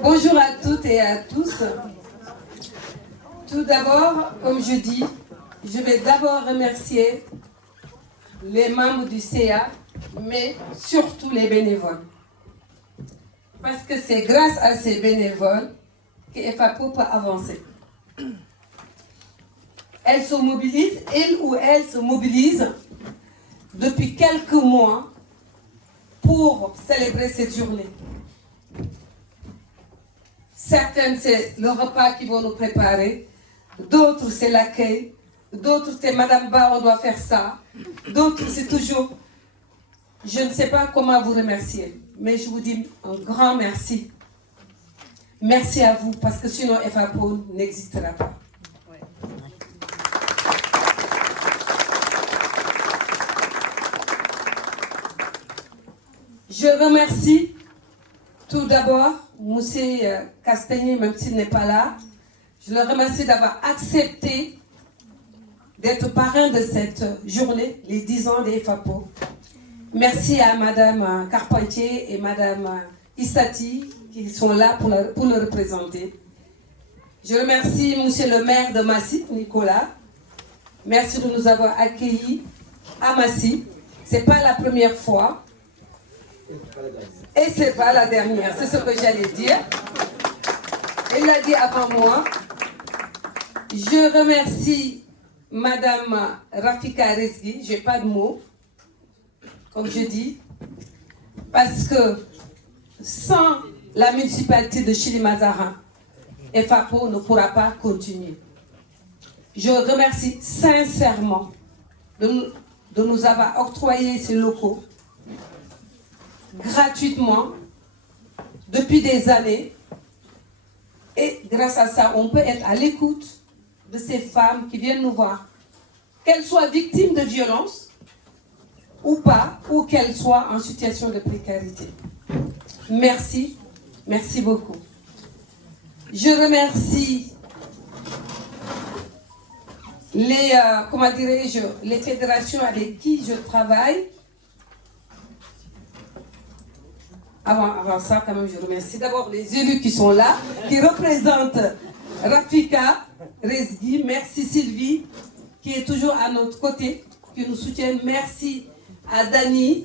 Bonjour à toutes et à tous. Tout d'abord, comme je dis, je vais d'abord remercier les membres du CA, mais surtout les bénévoles. Parce que c'est grâce à ces bénévoles que FAPO peut avancer. Elles se mobilisent, elles se mobilisent depuis quelques mois pour célébrer cette journée. Certaines, c'est le repas qu'ils vont nous préparer. D'autres, c'est l'accueil. D'autres, c'est Madame Ba, on doit faire ça. D'autres, c'est toujours... Je ne sais pas comment vous remercier, mais je vous dis un grand merci. Merci à vous, parce que sinon FAPO n'existera pas. Je remercie tout d'abord M. Castagnier, même s'il n'est pas là. Je le remercie d'avoir accepté d'être parrain de cette journée, les 10 ans des FAPO. Merci à Madame Carpentier et Madame Issati qui sont là pour le représenter. Je remercie Monsieur le maire de Massy, Nicolas. Merci de nous avoir accueillis à Massy. Ce n'est pas la première fois. Et ce n'est pas la dernière, c'est ce que j'allais dire. Il l'a dit avant moi. Je remercie Madame Rafika Rezgi, je n'ai pas de mots, comme je dis, parce que sans la municipalité de Chili-Mazarin, FAPO ne pourra pas continuer. Je remercie sincèrement de nous avoir octroyé ces locaux gratuitement depuis des années, et grâce à ça on peut être à l'écoute de ces femmes qui viennent nous voir, qu'elles soient victimes de violences ou pas, ou qu'elles soient en situation de précarité. Merci, merci beaucoup. Je remercie les fédérations avec qui je travaille. Avant ça, quand même, je remercie d'abord les élus qui sont là, qui représentent Rafika Rezgi. Merci Sylvie, qui est toujours à notre côté, qui nous soutient. Merci à Dani,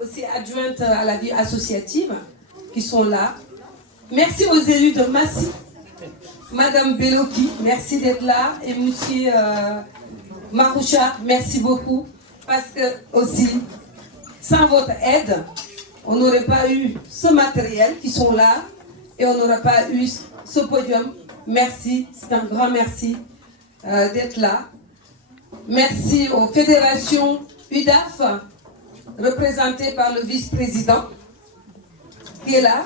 aussi adjointe à la vie associative, qui sont là. Merci aux élus de Massy. Madame Beloki, merci d'être là. Et Monsieur Maroucha, merci beaucoup. Parce que aussi, sans votre aide, on n'aurait pas eu ce matériel qui sont là et on n'aurait pas eu ce podium. Merci, c'est un grand merci d'être là. Merci aux fédérations UDAF, représentées par le vice-président qui est là.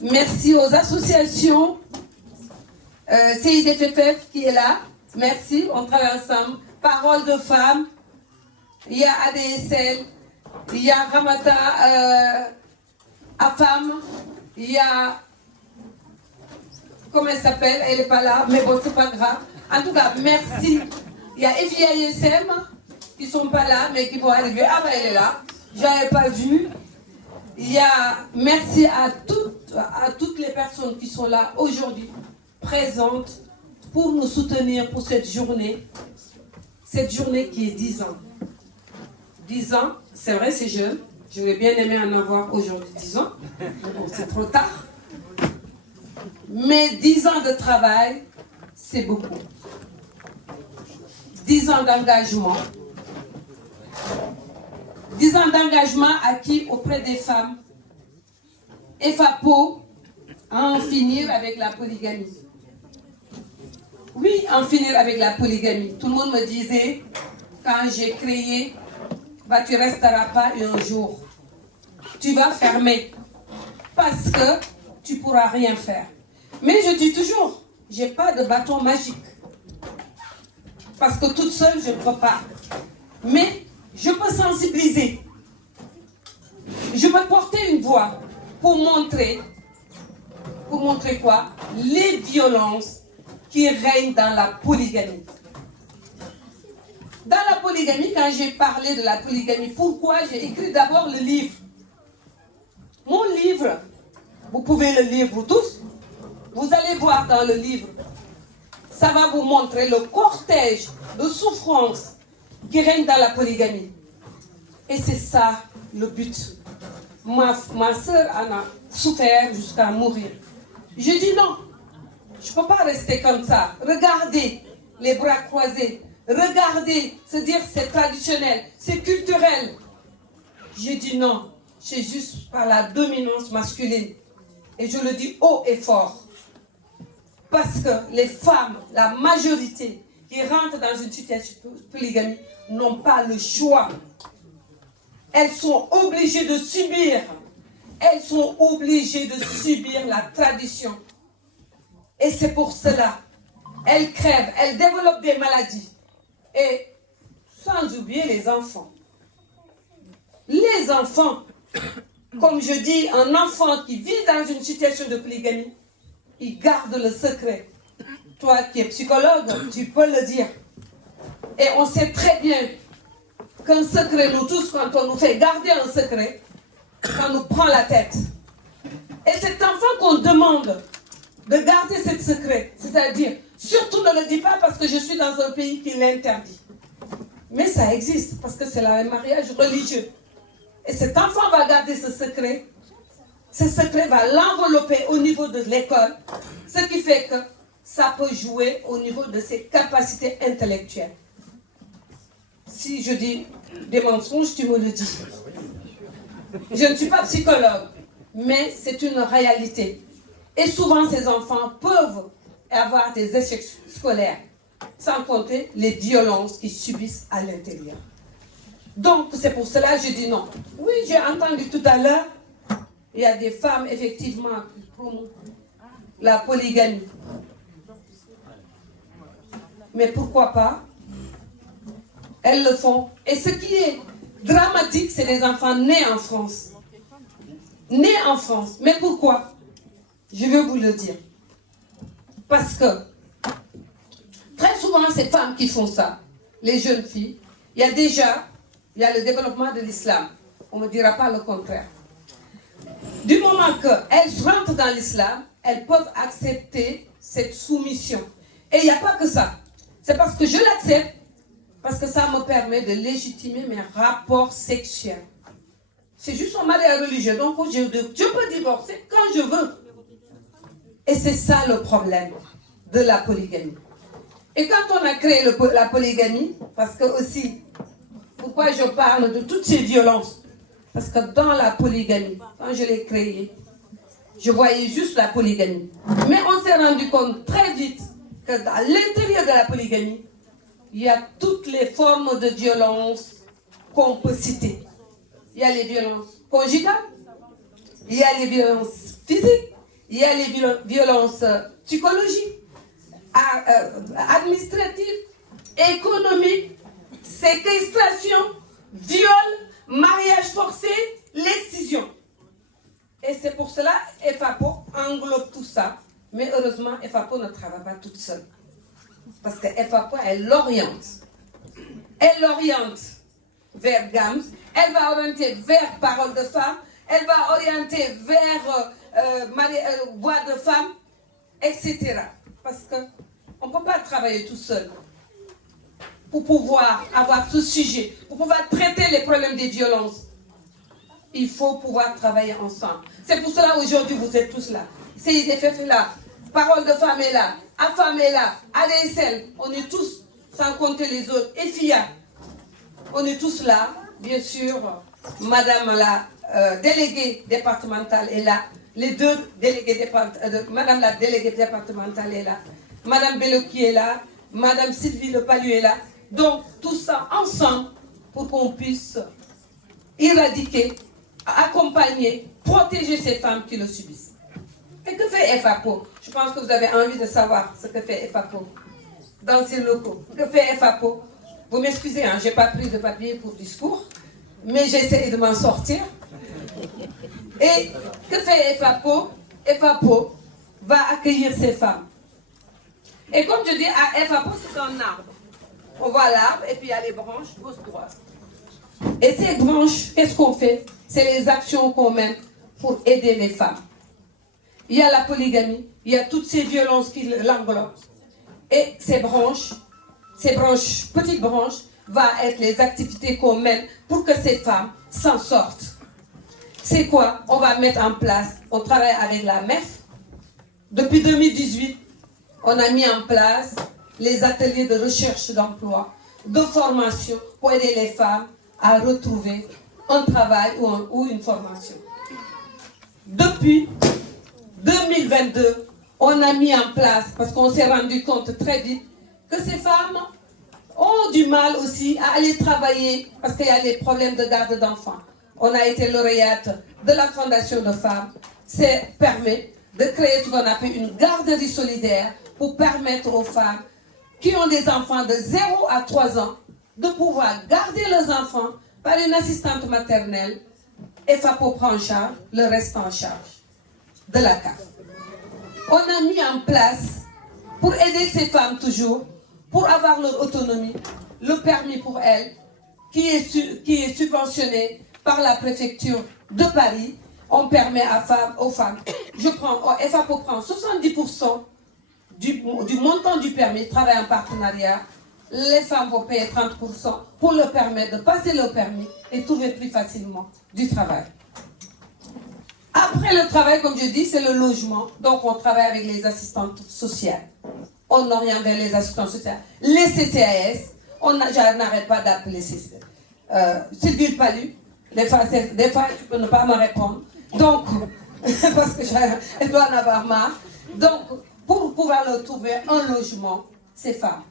Merci aux associations CIDFF qui est là. Merci, on travaille ensemble. Parole de femmes, il y a ADSL. Il y a Ramata Afam, il y a... Comment elle s'appelle? Elle n'est pas là, mais bon, c'est pas grave. En tout cas, merci. Il y a FIASM qui ne sont pas là, mais qui vont arriver. Ah ben, elle est là. Je n'avais pas vu. Il y a... Merci à toutes les personnes qui sont là aujourd'hui, présentes, pour nous soutenir pour cette journée. Cette journée qui est 10 ans. 10 ans, c'est vrai, c'est jeune. J'aurais bien aimé en avoir aujourd'hui 10 ans. Bon, c'est trop tard. Mais 10 ans de travail, c'est beaucoup. 10 ans d'engagement. 10 ans d'engagement acquis auprès des femmes. FAPO, en finir avec la polygamie. Oui, en finir avec la polygamie. Tout le monde me disait, quand j'ai créé... Bah, tu ne resteras pas un jour. Tu vas fermer. Parce que tu ne pourras rien faire. Mais je dis toujours, je n'ai pas de bâton magique. Parce que toute seule, je ne peux pas. Mais je peux sensibiliser. Je peux porter une voix pour montrer quoi? Les violences qui règnent dans la polygamie. Dans la polygamie, quand j'ai parlé de la polygamie, pourquoi j'ai écrit d'abord le livre? Mon livre Vous pouvez le lire vous tous. Vous allez voir dans le livre, ça va vous montrer le cortège de souffrances qui règne dans la polygamie. Et c'est ça le but. Ma soeur en a souffert jusqu'à mourir. Je dis non, je ne peux pas rester comme ça. Regardez les bras croisés. Regardez, se dire c'est traditionnel, c'est culturel. Je dis non, c'est juste par la dominance masculine. Et je le dis haut et fort. Parce que les femmes, la majorité qui rentrent dans une situation de polygamie n'ont pas le choix. Elles sont obligées de subir. Elles sont obligées de subir la tradition. Et c'est pour cela. Elles crèvent, elles développent des maladies. Et sans oublier les enfants. Les enfants, comme je dis, un enfant qui vit dans une situation de polygamie, il garde le secret. Toi qui es psychologue, tu peux le dire. Et on sait très bien qu'un secret, nous tous, quand on nous fait garder un secret, ça nous prend la tête. Et cet enfant qu'on demande de garder ce secret, c'est-à-dire, surtout ne le dis pas parce que je suis dans un pays qui l'interdit. Mais ça existe parce que c'est un mariage religieux. Et cet enfant va garder ce secret. Ce secret va l'envelopper au niveau de l'école, ce qui fait que ça peut jouer au niveau de ses capacités intellectuelles. Si je dis des mensonges, tu me le dis. Je ne suis pas psychologue, mais c'est une réalité. Et souvent, ces enfants peuvent avoir des échecs scolaires, sans compter les violences qu'ils subissent à l'intérieur. Donc, c'est pour cela que je dis non. Oui, j'ai entendu tout à l'heure, il y a des femmes, effectivement, qui prouvent la polygamie. Mais pourquoi pas? Elles le font. Et ce qui est dramatique, c'est les enfants nés en France. Nés en France. Mais pourquoi? Je vais vous le dire. Parce que, très souvent, ces femmes qui font ça, les jeunes filles, il y a le développement de l'islam. On ne me dira pas le contraire. Du moment qu'elles rentrent dans l'islam, elles peuvent accepter cette soumission. Et il n'y a pas que ça. C'est parce que je l'accepte, parce que ça me permet de légitimer mes rapports sexuels. C'est juste un mariage religieux, donc je peux divorcer quand je veux. Et c'est ça le problème de la polygamie. Et quand on a créé la polygamie, parce que aussi, pourquoi je parle de toutes ces violences? Parce que dans la polygamie, quand je l'ai créée, je voyais juste la polygamie. Mais on s'est rendu compte très vite que dans l'intérieur de la polygamie, il y a toutes les formes de violence qu'on peut citer. Il y a les violences conjugales, il y a les violences physiques, il y a les violences psychologiques, administratives, économiques, séquestration, viol, mariage forcé, l'excision. Et c'est pour cela que FAPO englobe tout ça. Mais heureusement, FAPO ne travaille pas toute seule. Parce que FAPO, elle l'oriente. Elle l'oriente vers GAMS, elle va orienter vers Parole de Femme, elle va orienter vers Voix de Femme, etc. Parce qu'on ne peut pas travailler tout seul pour pouvoir avoir ce sujet, pour pouvoir traiter les problèmes des violences. Il faut pouvoir travailler ensemble. C'est pour cela aujourd'hui vous êtes tous là. CIDFF est là, Parole de Femme est là, AFAM est là, ADSL, on est tous, sans compter les autres, EFIA, on est tous là. Bien sûr, Madame la déléguée départementale est là, les deux délégués départementaux, Madame la déléguée départementale est là, Madame Belloki est là, Madame Sylvie Le Palu est là. Donc, tout ça ensemble pour qu'on puisse éradiquer, accompagner, protéger ces femmes qui le subissent. Et que fait FAPO? Je pense que vous avez envie de savoir ce que fait FAPO dans ces locaux. Que fait FAPO? Vous m'excusez, hein, je n'ai pas pris de papier pour discours, mais j'essaie de m'en sortir. Et que fait FAPO? FAPO va accueillir ces femmes. Et comme je dis, à FAPO, c'est un arbre. On voit l'arbre et puis il y a les branches gauche-droite. Et ces branches, qu'est-ce qu'on fait? C'est les actions qu'on mène pour aider les femmes. il y a la polygamie, il y a toutes ces violences qui l'englobent. Et ces branches, petites branches, vont être les activités qu'on mène pour que ces femmes s'en sortent. C'est quoi? On va mettre en place, on travaille avec la MEF. Depuis 2018, on a mis en place les ateliers de recherche d'emploi, de formation pour aider les femmes à retrouver un travail ou une formation. Depuis 2022, on a mis en place, parce qu'on s'est rendu compte très vite, que ces femmes ont du mal aussi à aller travailler parce qu'il y a les problèmes de garde d'enfants. On a été lauréate de la Fondation de femmes. Ça permet de créer ce qu'on appelle une garderie solidaire pour permettre aux femmes qui ont des enfants de 0 à 3 ans de pouvoir garder leurs enfants par une assistante maternelle et FAPO prend en charge le reste en charge de la CAF. On a mis en place, pour aider ces femmes toujours, pour avoir leur autonomie, le permis pour elles, qui est subventionné par la préfecture de Paris. On permet aux femmes, FAPO prend 70% du montant du permis, travail en partenariat. Les femmes vont payer 30% pour leur permettre de passer le permis et trouver plus facilement du travail. Après le travail, comme je dis, c'est le logement. Donc on travaille avec les assistantes sociales. On oriente vers les assistantes sociales. Les CCAS, je n'arrête pas d'appeler Sylvie Palu. Des fois, tu peux ne pas me répondre. Donc, parce qu'elle doit en avoir marre. Donc, pour pouvoir leur trouver un logement, ces femmes.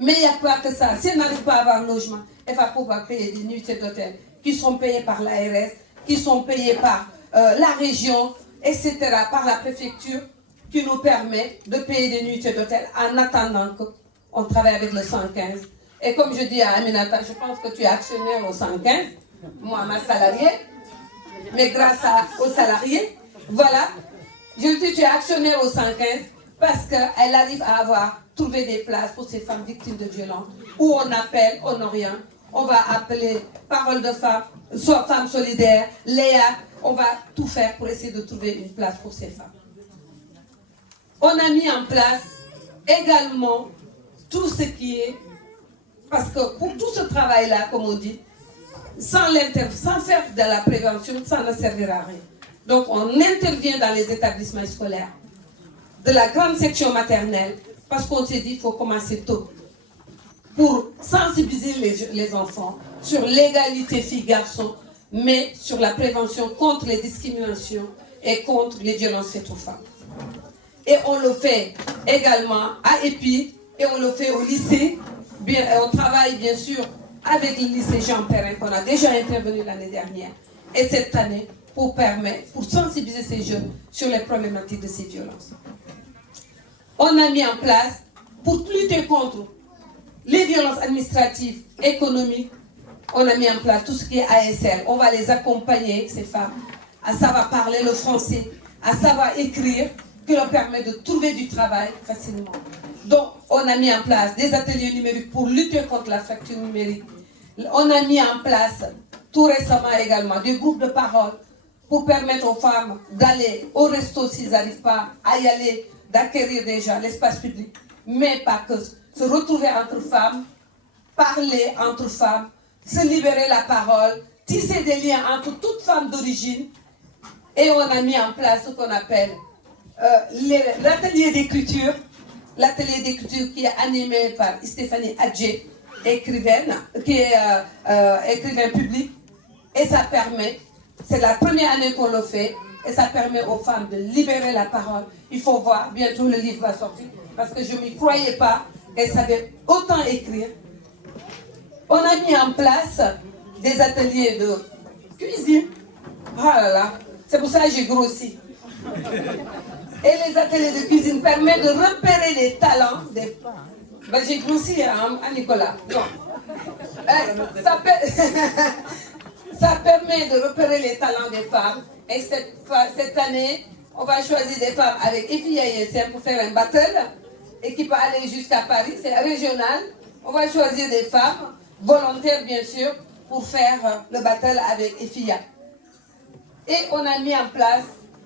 Mais il n'y a pas que ça. Si elles n'arrivent pas à avoir un logement, elles vont pouvoir payer des nuitées d'hôtel qui sont payées par l'ARS, qui sont payées par la région, etc., par la préfecture, qui nous permet de payer des nuitées d'hôtel en attendant qu'on travaille avec le 115. Et comme je dis à Aminata, je pense que tu es actionnaire au 115, moi, ma salariée, mais grâce aux salariés, voilà, je dis tu es actionnaire au 115 parce qu'elle arrive à trouvé des places pour ces femmes victimes de violence, où on appelle, on oriente, on va appeler Parole de Femmes, soit Femmes Solidaires, Léa, on va tout faire pour essayer de trouver une place pour ces femmes. On a mis en place également tout ce qui est, parce que pour tout ce travail-là, comme on dit, sans faire de la prévention, ça ne servira à rien. Donc on intervient dans les établissements scolaires, de la grande section maternelle, parce qu'on s'est dit qu'il faut commencer tôt, pour sensibiliser les enfants sur l'égalité filles-garçons, mais sur la prévention contre les discriminations et contre les violences faites aux femmes. Et on le fait également à EPI, et on le fait au lycée. On travaille bien sûr avec le lycée Jean Perrin, qu'on a déjà intervenu l'année dernière, et cette année, pour sensibiliser ces jeunes sur les problématiques de ces violences. On a mis en place, pour lutter contre les violences administratives, économiques, on a mis en place tout ce qui est ASL. On va les accompagner, ces femmes, à savoir parler le français, à savoir écrire, qui leur permet de trouver du travail facilement. Donc, on a mis en place des ateliers numériques pour lutter contre la fracture numérique. On a mis en place, tout récemment également, des groupes de parole pour permettre aux femmes d'aller au resto s'ils n'arrivent pas à y aller, d'acquérir déjà l'espace public, mais pas que, se retrouver entre femmes, parler entre femmes, se libérer la parole, tisser des liens entre toutes femmes d'origine. Et on a mis en place ce qu'on appelle l'atelier d'écriture qui est animé par Stéphanie Adjé, écrivaine, qui est écrivain public. Et ça permet, c'est la première année qu'on le fait, et ça permet aux femmes de libérer la parole. Il faut voir, bientôt le livre va sortir, parce que je ne m'y croyais pas qu'elle savait autant écrire. On a mis en place des ateliers de cuisine. Oh là là, c'est pour ça que j'ai grossi. Et les ateliers de cuisine permettent de repérer les talents des femmes. Ben, j'ai grossi à Nicolas. Non. Ça permet de repérer les talents des femmes. Et cette année, on va choisir des femmes avec EFIA ISM pour faire un battle et qui peut aller jusqu'à Paris. C'est régional. On va choisir des femmes volontaires, bien sûr, pour faire le battle avec EFIA. Et on a mis en place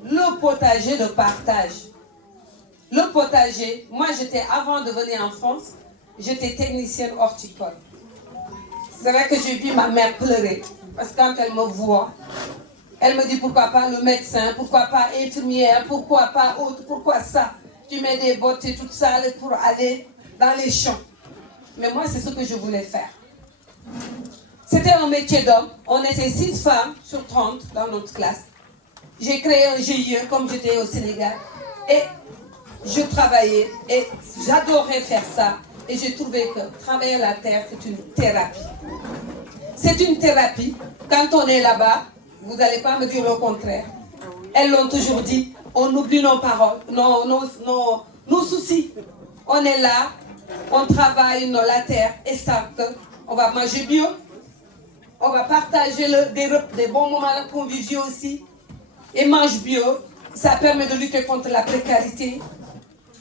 le potager de partage. Le potager, moi avant de venir en France, j'étais technicienne horticole. C'est vrai que j'ai vu ma mère pleurer, parce que quand elle me voit, elle me dit pourquoi pas le médecin, pourquoi pas infirmière, pourquoi pas autre, pourquoi ça. Tu mets des bottes et tout ça pour aller dans les champs. Mais moi, c'est ce que je voulais faire. C'était un métier d'homme. On était 6 femmes sur 30 dans notre classe. J'ai créé un GIE comme j'étais au Sénégal. Et je travaillais et j'adorais faire ça. Et j'ai trouvé que travailler la terre, c'est une thérapie. C'est une thérapie. Quand on est là-bas, vous n'allez pas me dire le contraire. Elles l'ont toujours dit. On oublie nos paroles, nos soucis. On est là, on travaille la terre et ça, on va manger bio, on va partager des bons moments conviviaux aussi et mange bio. Ça permet de lutter contre la précarité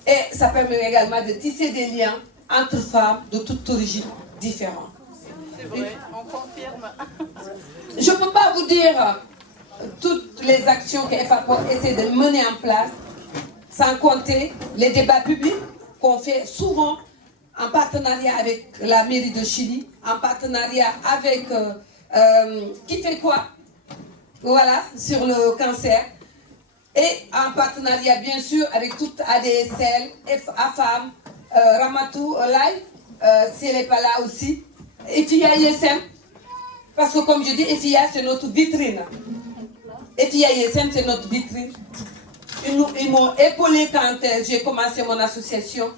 et ça permet également de tisser des liens entre femmes de toute origine différente. C'est vrai, on confirme. Je ne peux pas vous dire toutes les actions que FAPO essaie de mener en place, sans compter les débats publics qu'on fait souvent en partenariat avec la mairie de Chili, en partenariat avec qui fait quoi, voilà, sur le cancer, et en partenariat bien sûr avec toute ADSL, AFAM, Ramatou Live, si elle n'est pas là aussi, et FIA ISM, parce que comme je dis, FIA c'est notre vitrine. FIA ISM c'est notre vitrine. Ils m'ont épaulé quand j'ai commencé mon association.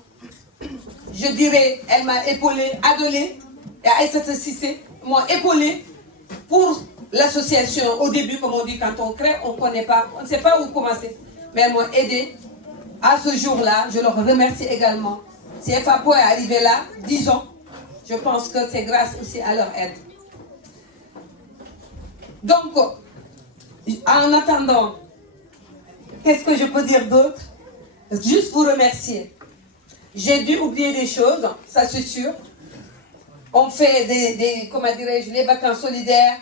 Je dirais, elle m'a épaulé, Adolé et Aïssata Cissé m'ont épaulé pour l'association. Au début, comme on dit, quand on crée, on ne connaît pas, on ne sait pas où commencer. Mais elles m'ont aidé. À ce jour-là, je leur remercie également. Si FAPO est arrivé là, 10 ans, je pense que c'est grâce aussi à leur aide. Donc, en attendant, qu'est-ce que je peux dire d'autre? Juste vous remercier. J'ai dû oublier des choses, ça c'est sûr. On fait comment dirais-je, les vacances solidaires.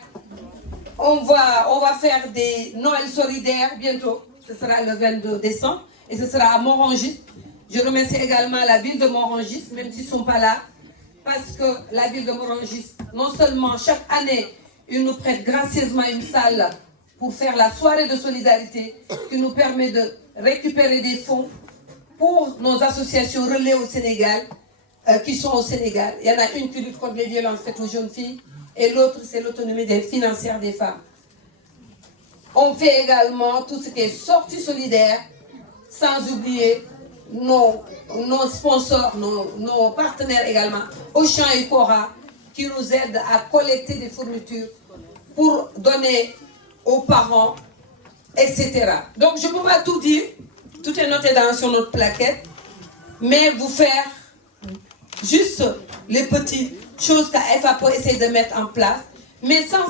On va faire des Noëls solidaires bientôt. Ce sera le 22 décembre et ce sera à Morangis. Je remercie également la ville de Morangis, même s'ils ne sont pas là. Parce que la ville de Morangis, non seulement chaque année, ils nous prêtent gracieusement une salle pour faire la soirée de solidarité qui nous permet de récupérer des fonds pour nos associations relais au Sénégal, qui sont au Sénégal. Il y en a une qui lutte contre les violences faites aux jeunes filles et l'autre c'est l'autonomie financière des femmes. On fait également tout ce qui est sortie solidaire, sans oublier nos sponsors, nos partenaires également, Auchan et Cora, qui nous aident à collecter des fournitures pour donner aux parents, etc. Donc je ne peux pas tout dire, tout est noté sur notre plaquette, mais vous faire juste les petites choses que FAPO essaie de mettre en place. Mais sans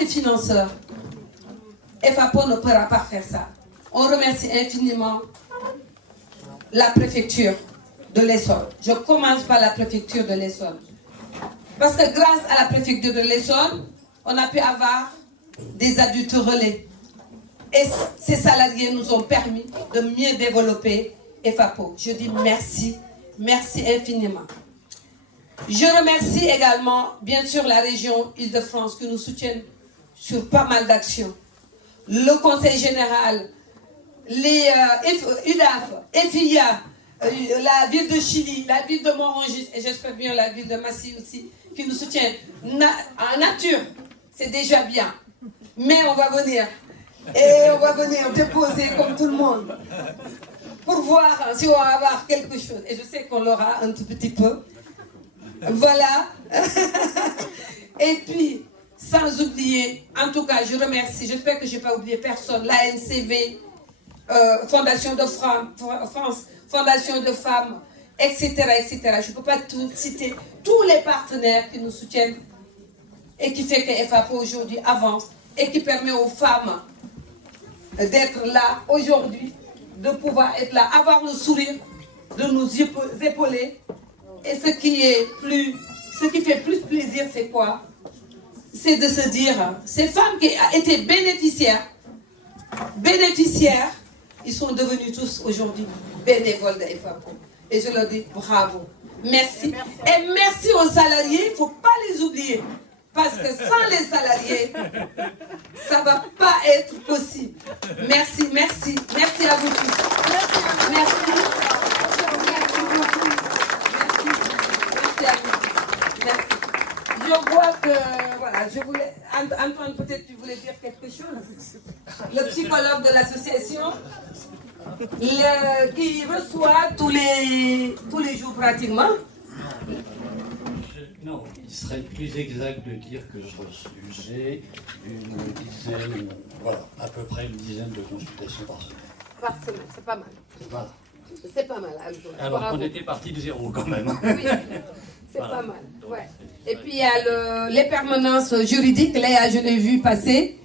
les financeurs, FAPO ne pourra pas faire ça. On remercie infiniment la préfecture de l'Essonne. Je commence par la préfecture de l'Essonne. Parce que grâce à la préfecture de l'Essonne, on a pu avoir des adultes relais. Et ces salariés nous ont permis de mieux développer FAPO. Je dis merci, merci infiniment. Je remercie également, bien sûr, la région Île-de-France qui nous soutiennent sur pas mal d'actions. Le Conseil général, les UDAF, FIA, la ville de Chili, la ville de Morangis, et j'espère bien la ville de Massy aussi, qui nous soutiennent en nature. C'est déjà bien. Mais on va venir. Et on va venir déposer comme tout le monde. Pour voir si on va avoir quelque chose. Et je sais qu'on l'aura un tout petit peu. Voilà. Et puis, sans oublier, en tout cas, je remercie, j'espère que je n'ai pas oublié personne, l'ANCV, Fondation de France, Fondation de femmes, etc. etc. Je ne peux pas tout citer, tous les partenaires qui nous soutiennent et qui fait que FAPO aujourd'hui avance et qui permet aux femmes d'être là aujourd'hui, de pouvoir être là, avoir le sourire, de nous épauler. Et ce qui fait plus plaisir, c'est quoi? C'est de se dire, ces femmes qui ont été bénéficiaires bénéficiaires, ils sont devenus tous aujourd'hui bénévoles de FAPO. Et je leur dis bravo. Merci. Et merci aux salariés, il ne faut pas les oublier. Parce que sans les salariés, ça ne va pas être possible. Merci, merci. Merci à vous tous. Merci. Merci beaucoup. Merci à vous. Merci. Je vois que, voilà, je voulais... Antoine, peut-être tu voulais dire quelque chose. Le psychologue de l'association, qui reçoit tous les jours pratiquement. Non, il serait plus exact de dire que j'ai une dizaine, voilà, à peu près une dizaine de consultations par semaine. Par semaine, c'est pas mal. Voilà. C'est pas mal. Alors qu'on était parti de zéro quand même. Oui, c'est pas mal. Ouais. Et puis il y a les permanences juridiques, Léa, je l'ai vu passer.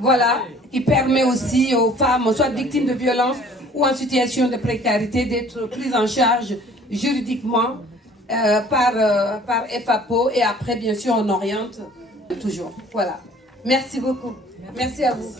Voilà, qui permet aussi aux femmes, soit victimes de violences ou en situation de précarité, d'être prises en charge juridiquement par FAPO. Et après, bien sûr, on oriente toujours. Voilà. Merci beaucoup. Merci à vous.